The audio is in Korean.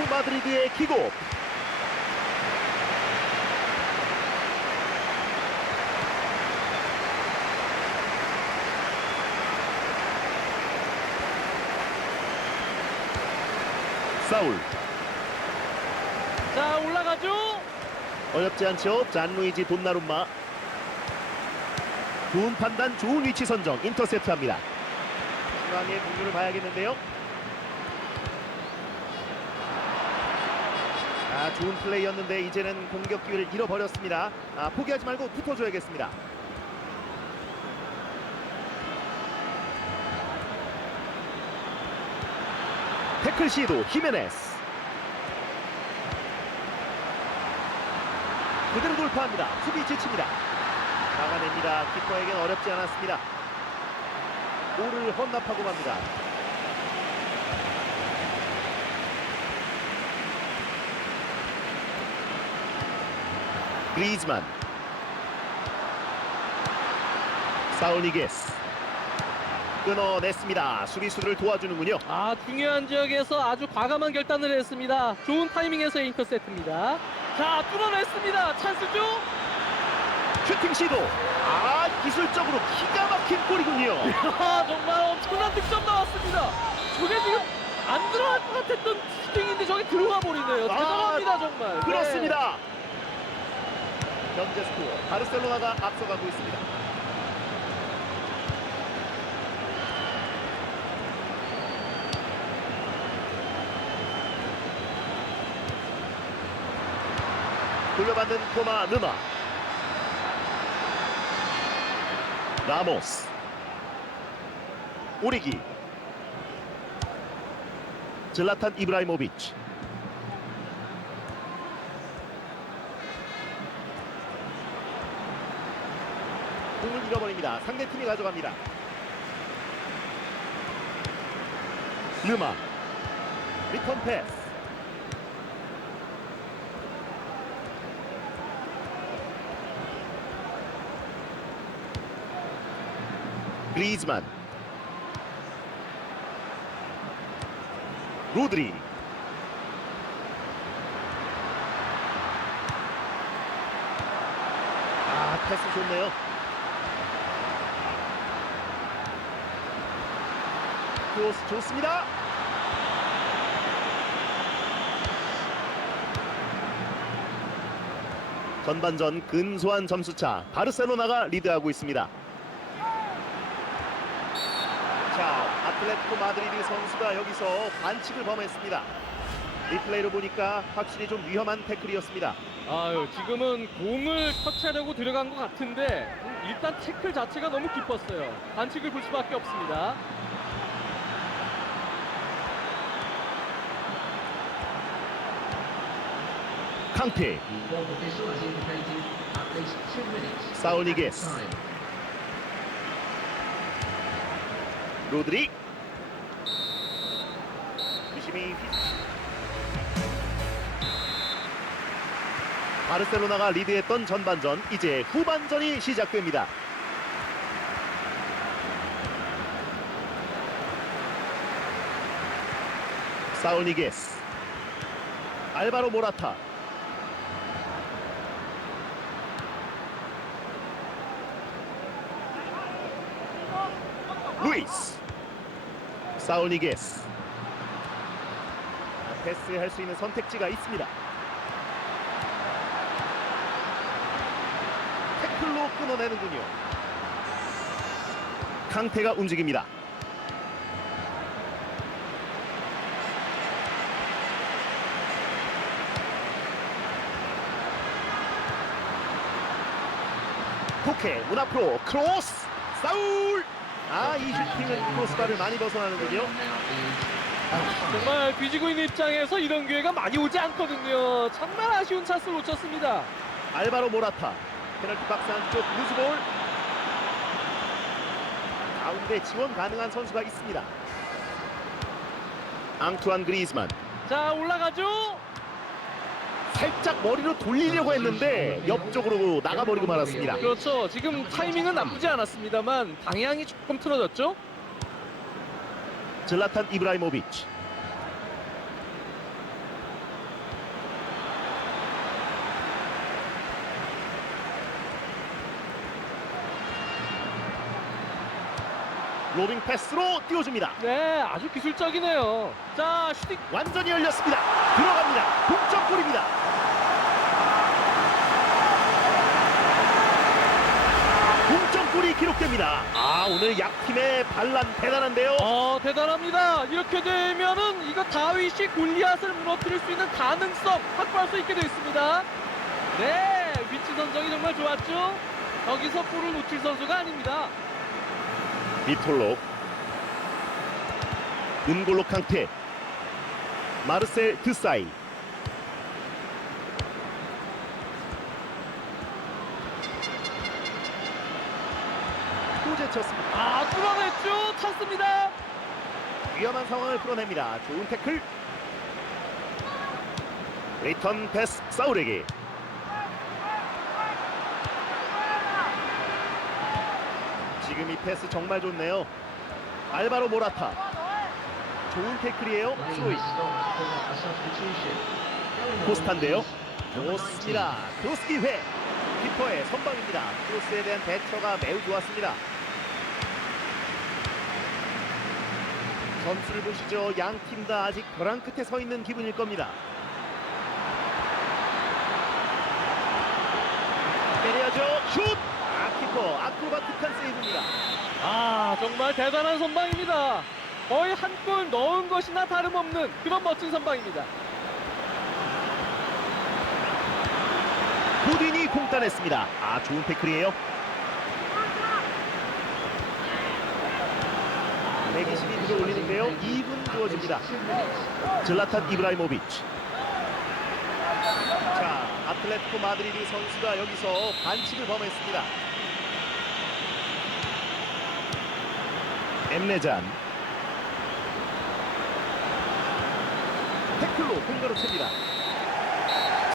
아틀레티코 마드리드의 킥오프. 사울. 자 올라가죠. 어렵지 않죠? 잔루이지 돈나룸마. 좋은 판단 좋은 위치 선정 인터셉트합니다. 중앙의 공률을 봐야겠는데요 아 좋은 플레이였는데 이제는 공격 기회를 잃어버렸습니다 아 포기하지 말고 붙어줘야겠습니다 태클 시도 히메네스 그대로 돌파합니다. 수비 지칩니다. 막아냅니다. 키퍼에겐 어렵지 않았습니다. 볼을 헌납하고 맙니다. 그리즈만 사울리게스 끊어냈습니다. 수비수를 도와주는군요. 아 중요한 지역에서 아주 과감한 결단을 했습니다. 좋은 타이밍에서의 인터셉트입니다. 자 뚫어냈습니다. 찬스죠. 슈팅 시도 아 기술적으로 기가 막힌 골이군요. 아 정말 엄청난 득점 나왔습니다. 저게 지금 안 들어갈 것 같았던 슈팅인데 저게 들어가 버리네요. 아, 대단합니다 정말. 네. 그렇습니다. 현재 스코어. 바르셀로나가 앞서가고 있습니다. 돌려받는 코마 느마. 라모스. 오리기. 질라탄 이브라이모비치 공을 잃어버립니다. 상대팀이 가져갑니다. 르마. 리턴 패스. 그리즈만. 로드리. 아 패스 좋네요 크로스 좋습니다 전반전 근소한 점수차 바르셀로나가 리드하고 있습니다 자 아틀레티코 마드리드 선수가 여기서 반칙을 범했습니다 리플레이로 보니까 확실히 좀 위험한 태클이었습니다 아유 지금은 공을 터치하려고 들어간 것 같은데 음, 일단 태클 자체가 너무 깊었어요. 반칙을 볼 수밖에 없습니다. Minutes. 사울리게스. 로드리. 유심히. 휘- 바르셀로나가 리드했던 전반전 이제 후반전이 시작됩니다. 사울니게스 알바로 모라타 루이스. 사울니게스. 패스할 수 있는 선택지가 있습니다. 태클로 끊어내는군요. 캉테가 움직입니다. 코케 문 앞으로 크로스 사울 아 이 슈팅은 크로스바를 많이 벗어나는군요 정말 뒤지고 있는 입장에서 이런 기회가 많이 오지 않거든요. 정말 아쉬운 찬스를 놓쳤습니다. 알바로 모라타 페널티 박스 안쪽 루즈볼 가운데 지원 가능한 선수가 있습니다 앙투안 그리즈만 자 올라가죠. 살짝 머리로 돌리려고 했는데 옆쪽으로 나가버리고 말았습니다 그렇죠. 지금 타이밍은 나쁘지 않았습니다만 방향이 조금 틀어졌죠. 질라탄 이브라이모비치 로빙 패스로 띄워줍니다. 네, 아주 기술적이네요. 자, 슈팅. 완전히 열렸습니다. 들어갑니다. 동점골입니다. 동점골이 기록됩니다. 아 오늘 약팀의 반란 대단한데요. 어, 대단합니다. 이렇게 되면은 이거 다윗이 골리앗을 무너뜨릴 수 있는 가능성 확보할 수 있게 되어 있습니다. 네, 위치 선정이 정말 좋았죠. 여기서 골을 놓칠 선수가 아닙니다. 비톨로 은골로 캉테 마르셀 드사이 호제 쳤습니다. 아, 뚫어냈죠. 찬스입니다. 위험한 상황을 풀어냅니다. 좋은 태클. 리턴 패스 사울에게. 지금 이 패스 정말 좋네요. 알바로 모라타. 좋은 태클이에요. 스로이. 코스탄데요. is number 19. 좋습니다. 크로스 기회. 키퍼의 선방입니다. 크로스에 대한 대처가 매우 좋았습니다. 점수를 보시죠. 양 팀 다 아직 벼랑 끝에 서 있는 기분일 겁니다. 때려야죠. 슛! 아 키퍼 아크로바틱한 세이브입니다. 아, 정말 대단한 선방입니다. 거의 한 골 넣은 것이나 다름없는 그런 멋진 선방입니다. 고딘이 공단했습니다. 아 좋은 태클이에요. 120이 들어 올리는데요. 2분 주어집니다. 질라탄 이브라이모비치. 자, 아틀레티코 마드리드 선수가 여기서 반칙을 범했습니다. 엠레잔. 태클로 공가로 칩니다.